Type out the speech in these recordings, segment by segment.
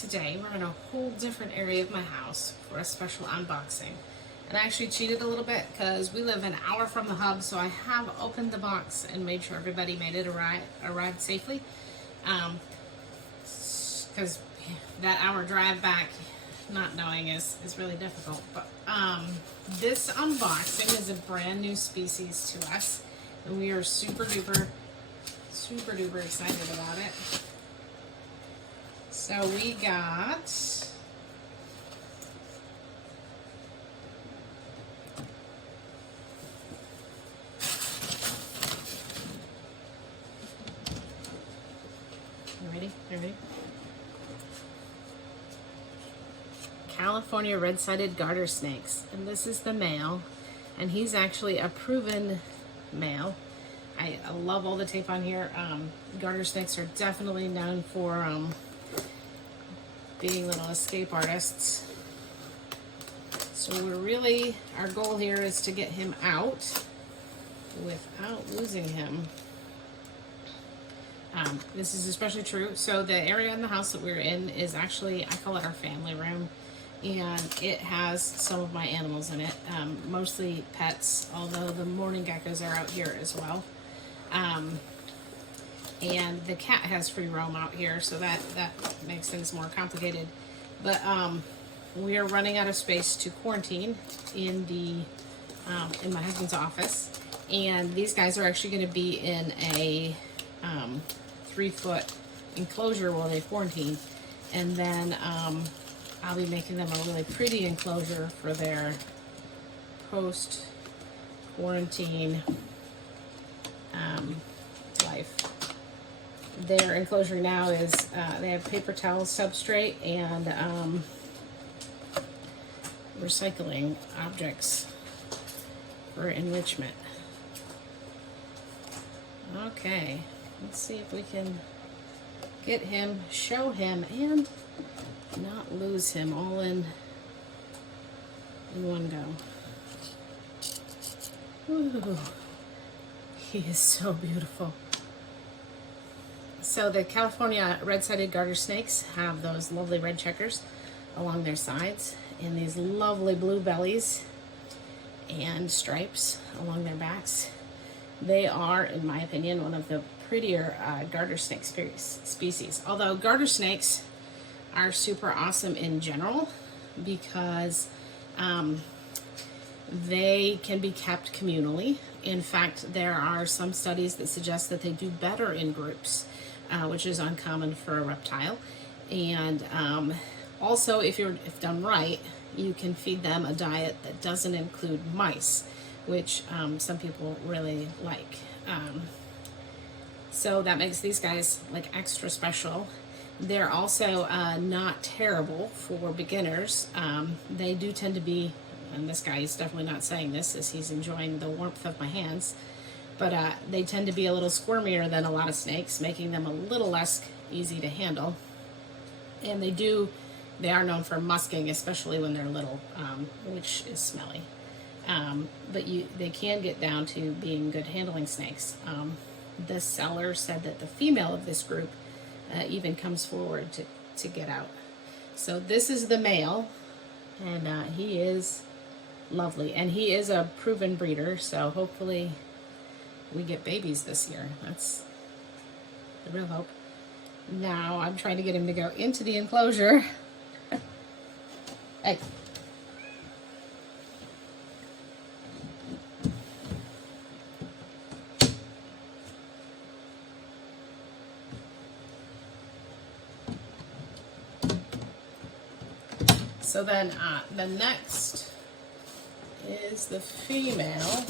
today we're in a whole different area of my house for a special unboxing. And I actually cheated a little bit because we live an hour from the hub, so I have opened the box and made sure everybody made it arrived safely. Because that hour drive back, not knowing is really difficult. But this unboxing is a brand new species to us, and we are super duper excited about it. So we got You ready? California red-sided garter snakes, and this is the male, and he's actually a proven male. I love all the tape on here. Garter snakes are definitely known for being little escape artists. So our goal here is to get him out without losing him. This is especially true. So the area in the house that we're in is actually, I call it our family room, and it has some of my animals in it, mostly pets, although the mourning geckos are out here as well. And the cat has free roam out here, so that makes things more complicated. But we are running out of space to quarantine in in my husband's office, and these guys are actually going to be in a 3-foot enclosure while they quarantine, and then I'll be making them a really pretty enclosure for their post-quarantine life. Their enclosure now is they have paper towel substrate and recycling objects for enrichment. Okay, let's see if we can get him, show him, and not lose him all in one go. Ooh, he is so beautiful. So the California red-sided garter snakes have those lovely red checkers along their sides and these lovely blue bellies and stripes along their backs. They are, in my opinion, one of the prettier garter snake species. Although garter snakes are super awesome in general because they can be kept communally. In fact, there are some studies that suggest that they do better in groups, which is uncommon for a reptile. And also, if done right, you can feed them a diet that doesn't include mice, which some people really like. So that makes these guys like extra special. They're also not terrible for beginners. They do tend to be, and this guy is definitely not saying this as he's enjoying the warmth of my hands, but they tend to be a little squirmier than a lot of snakes, making them a little less easy to handle. And they are known for musking, especially when they're little, which is smelly. But they can get down to being good handling snakes. The seller said that the female of this group even comes forward to get out. So this is the male, and he is lovely, and he is a proven breeder, so hopefully we get babies this year. That's the real hope. Now I'm trying to get him to go into the enclosure. Hey. So then the next is the female.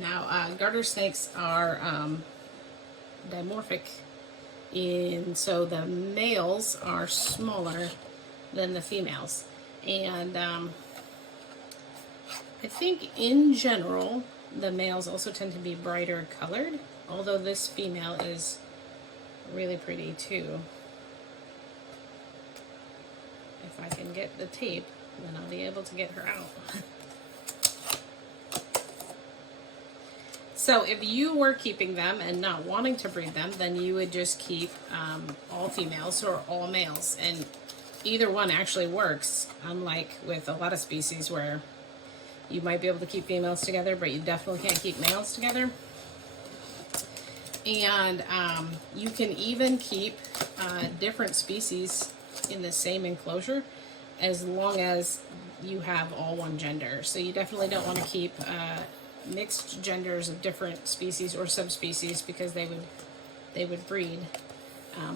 Now garter snakes are dimorphic, so the males are smaller than the females, and I think in general the males also tend to be brighter colored, although this female is really pretty too. If I can get the tape, then I'll be able to get her out. So if you were keeping them and not wanting to breed them, then you would just keep all females or all males. And either one actually works, unlike with a lot of species where you might be able to keep females together, but you definitely can't keep males together. And you can even keep different species in the same enclosure as long as you have all one gender. So you definitely don't want to keep mixed genders of different species or subspecies, because they would breed.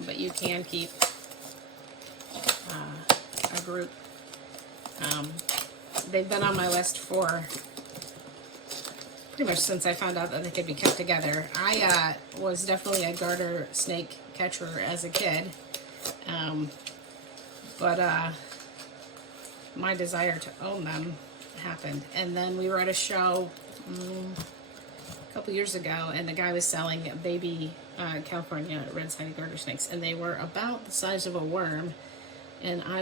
But you can keep a group. They've been on my list for pretty much since I found out that they could be kept together. I was definitely a garter snake catcher as a kid, but my desire to own them happened. And then we were at a show a couple years ago, and the guy was selling baby California red-sided garter snakes, and they were about the size of a worm, and I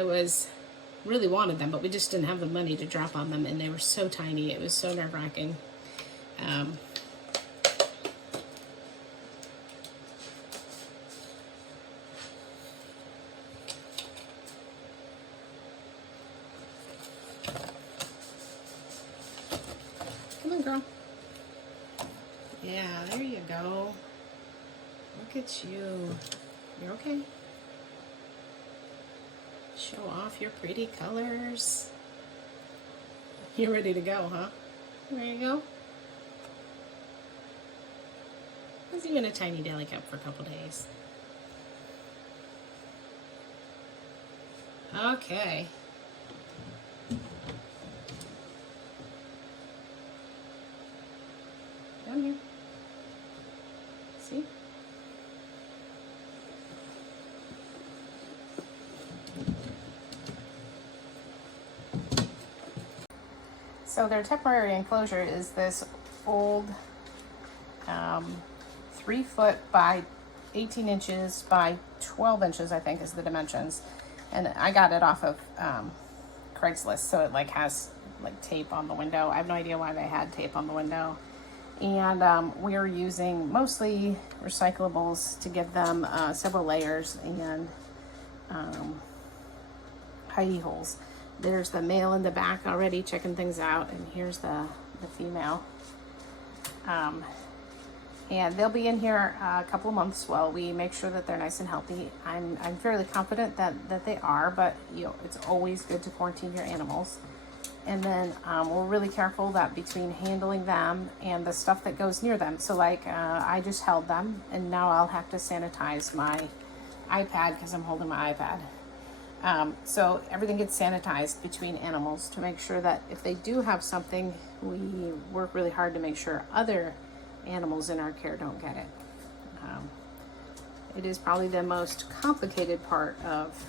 really wanted them, but we just didn't have the money to drop on them, and they were so tiny. It was so nerve-wracking. Come on, girl. Yeah, there you go. Look at you. You're okay. Show off your pretty colors. You're ready to go, huh? There you go. I was even a tiny daily cup for a couple days. Okay. Down here. See? So their temporary enclosure is this old 3 foot by 18 inches by 12 inches, I think is the dimensions. And I got it off of Craigslist, so it like has like tape on the window. I have no idea why they had tape on the window. And we're using mostly recyclables to give them several layers and hidey holes. There's the male in the back already checking things out, and here's the female. And they'll be in here a couple of months while we make sure that they're nice and healthy. I'm fairly confident that they are, but you know, it's always good to quarantine your animals. And then we're really careful that between handling them and the stuff that goes near them. So like I just held them, and now I'll have to sanitize my iPad because I'm holding my iPad. So everything gets sanitized between animals to make sure that if they do have something, we work really hard to make sure other animals in our care don't get it. It is probably the most complicated part of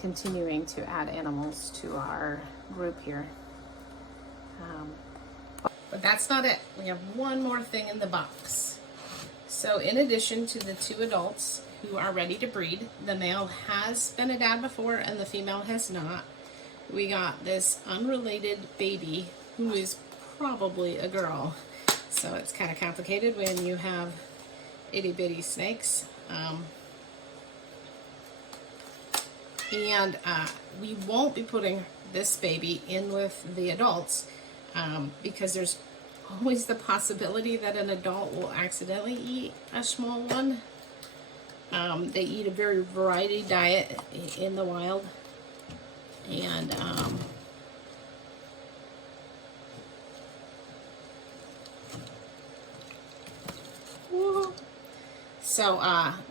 continuing to add animals to our group here. But that's not it. We have one more thing in the box. So in addition to the 2 adults who are ready to breed, the male has been a dad before and the female has not. We got this unrelated baby who is probably a girl. So it's kind of complicated when you have itty bitty snakes. And we won't be putting this baby in with the adults because there's always the possibility that an adult will accidentally eat a small one. They eat a very variety diet in the wild, and so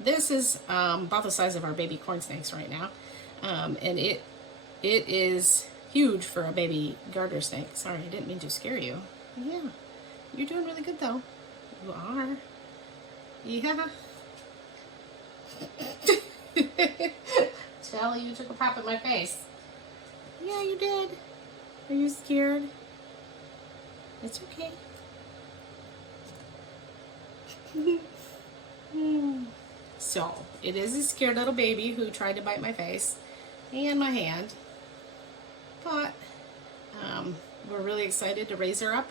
this is about the size of our baby corn snakes right now, and it is huge for a baby garter snake. Sorry, I didn't mean to scare you. Yeah, you're doing really good though. You are. Yeah. Shelly, you took a pop at my face. Yeah, you did. Are you scared? It's okay. So, it is a scared little baby who tried to bite my face and my hand. But, we're really excited to raise her up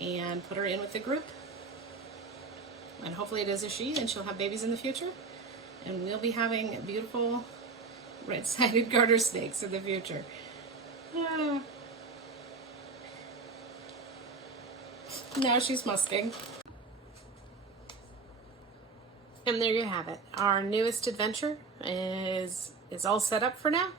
and put her in with the group. And hopefully it is a she, and she'll have babies in the future. And we'll be having beautiful red-sided garter snakes in the future. Now she's musking. And there you have it. Our newest adventure is all set up for now.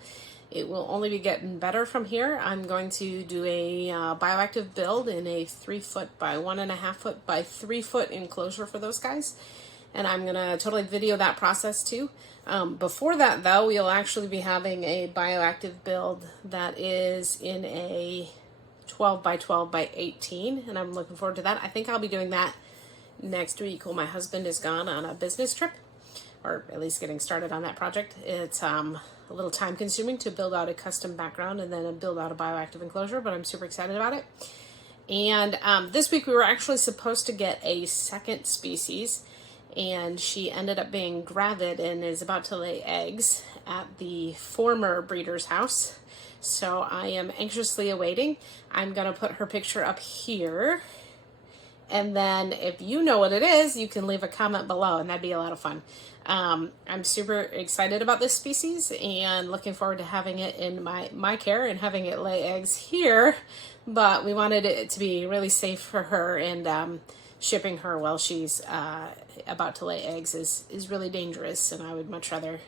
It will only be getting better from here. I'm going to do a bioactive build in a 3 foot by 1.5 foot by 3 foot enclosure for those guys. And I'm going to totally video that process too. Before that though, we'll actually be having a bioactive build that is in a 12 by 12 by 18. And I'm looking forward to that. I think I'll be doing that next week while my husband is gone on a business trip, or at least getting started on that project. It's a little time consuming to build out a custom background and then build out a bioactive enclosure, but I'm super excited about it. And this week we were actually supposed to get a second species, and she ended up being gravid and is about to lay eggs at the former breeder's house. So I am anxiously awaiting. I'm going to put her picture up here. And then if you know what it is, you can leave a comment below, and that'd be a lot of fun. I'm super excited about this species and looking forward to having it in my care and having it lay eggs here. But we wanted it to be really safe for her, and shipping her while she's about to lay eggs is really dangerous, and I would much rather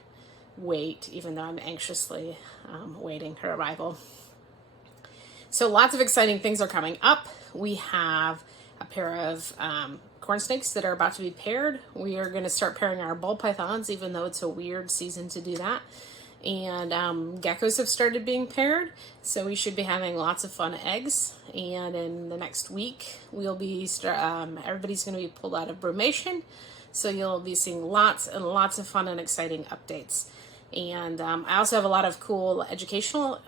wait, even though I'm anxiously waiting her arrival. So lots of exciting things are coming up. We have a pair of corn snakes that are about to be paired. We are going to start pairing our ball pythons, even though it's a weird season to do that. And geckos have started being paired, so we should be having lots of fun eggs. And in the next week, we'll be everybody's going to be pulled out of brumation, so you'll be seeing lots and lots of fun and exciting updates. And I also have a lot of cool educational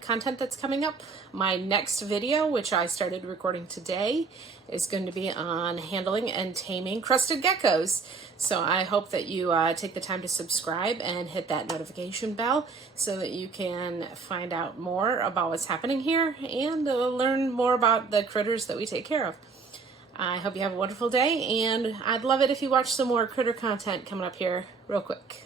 content that's coming up. My next video, which I started recording today, is going to be on handling and taming crested geckos. So I hope that you take the time to subscribe and hit that notification bell so that you can find out more about what's happening here and learn more about the critters that we take care of. I hope you have a wonderful day, and I'd love it if you watch some more critter content coming up here real quick.